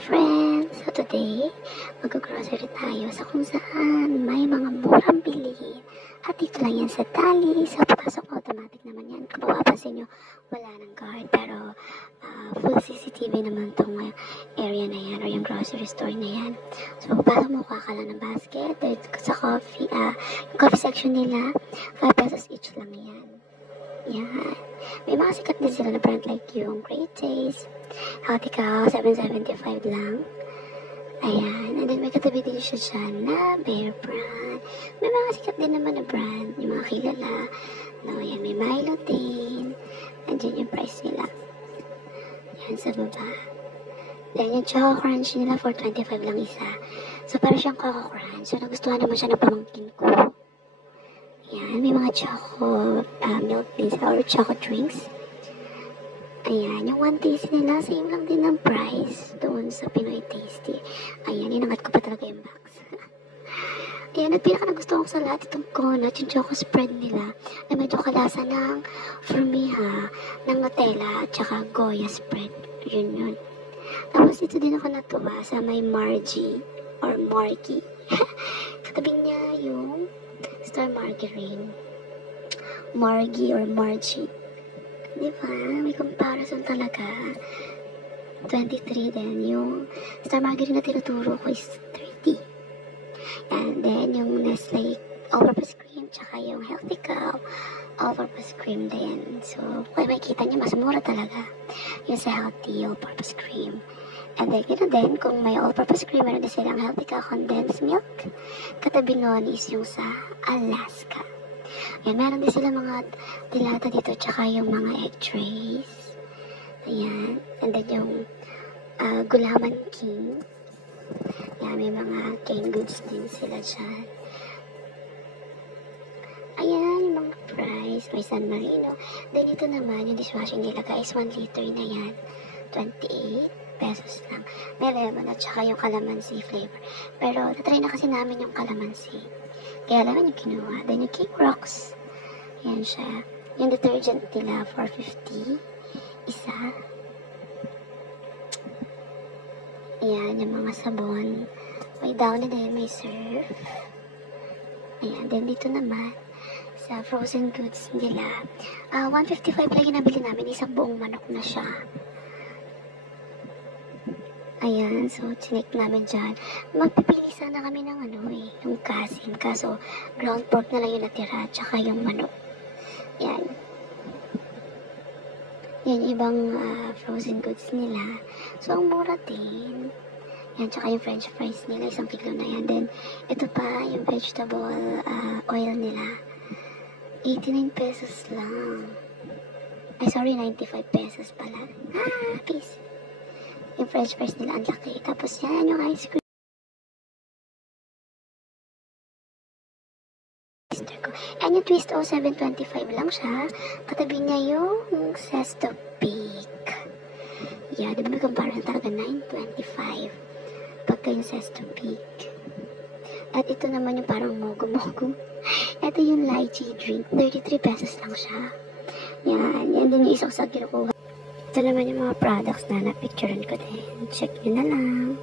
friends! So today, mag-grocery tayo sa kung saan may mga murang bilihin. At dito lang yan sa Dali. So papasok automatic naman yan. Kung mapapansin nyo, wala ng guard. Pero full CCTV naman tong area na yan or yung grocery store na yan. So papasok mo, kuha ka lang ng basket. Sa coffee, yung coffee section nila, 5 pesos each lang yan. Yan. May mga sikat din sila na brand like yung Great Taste, Healthy Cow, 7.75 lang. Ayan. And then may katabi din siya dyan na Bear Brand. May mga sikat din naman na brand, yung mga kilala. No, yan. May Milo din. Andyan yung price nila. Yan sa baba. Then yung Choco Crunch nila for 25 lang isa. So para siyang Coco Crunch. So nagustuhan naman siya ng pamangkin ko. Ayan, may mga choco milk drinks or choco drinks. Ayan, yung One Tasty nila, same lang din ng price doon sa Pinoy Tasty. Ayan, inangat ko pa talaga yung box. Ayan, at pinaka nagustuhan ko sa lahat itong donut, yung choco spread nila, na medyo kalasa ng Formiha, ng Nutella, at saka Goya spread. Yun. Tapos ito din ako natuwa sa may Margie or Margie. Katabi niya yung Star Margarine. Margie or Margie. Diba? May comparison talaga. 23 din. Yung Star Margarine na tinuturo ko is 30. And then, yung Nestle all-purpose cream, tsaka yung Healthy Cow all-purpose cream din. So, kung makikita nyo, mas mura talaga yung sa Healthy all-purpose cream. And then, gano'n din, kung may all-purpose cream, meron din silang Healthy Cow condensed milk. Katabi nun is yung sa Alaska. Ayan, meron din sila mga dilata dito, tsaka yung mga egg trays. Ayan. And then yung Gulaman King. Ayan, may mga canned goods din sila dyan. Ayan, yung mga price. May San Marino. Then ito naman, yung dishwashing nila guys, 1 liter na yan. 28 pesos lang. May lemon at saka yung calamansi flavor. Pero, natry na kasi namin yung calamansi. Kaya naman yung kinuha. Then yung Cake Rocks. Yan siya. Yung detergent nila, 450. Isa. Ayan, yung mga sabon. May Downy din, may Surf. Ayan, then dito naman, sa frozen goods nila, 155 lang yung nabili namin. Isang buong manok na siya. Ayan, so chinek namin dyan. Magpipili sana kami ng yung kasim. Kaso, ground pork na lang yung natira, tsaka yung manok. Yan. Yan, ibang frozen goods nila. So, ang mura din. Yan, tsaka yung french fries nila, 1 kilo na yan. Then, ito pa, yung vegetable oil nila. 89 pesos lang. Ay, sorry, 95 pesos pala. Peace. Yung french fries nila ang laki. Tapos yan, yung ice cream. And yung Twist 7.25 lang siya. Katabi niya yung Zesto Peak. Yeah, diba may comparison talaga 9.25 pagka yung Zesto Peak. At ito naman yung parang mogo-mogo. Ito yung lychee drink. 33 pesos lang siya. Yan. Yan din yung isang sa kinukuha. Ito naman yung mga products na napicturean ko din. Check nyo na lang.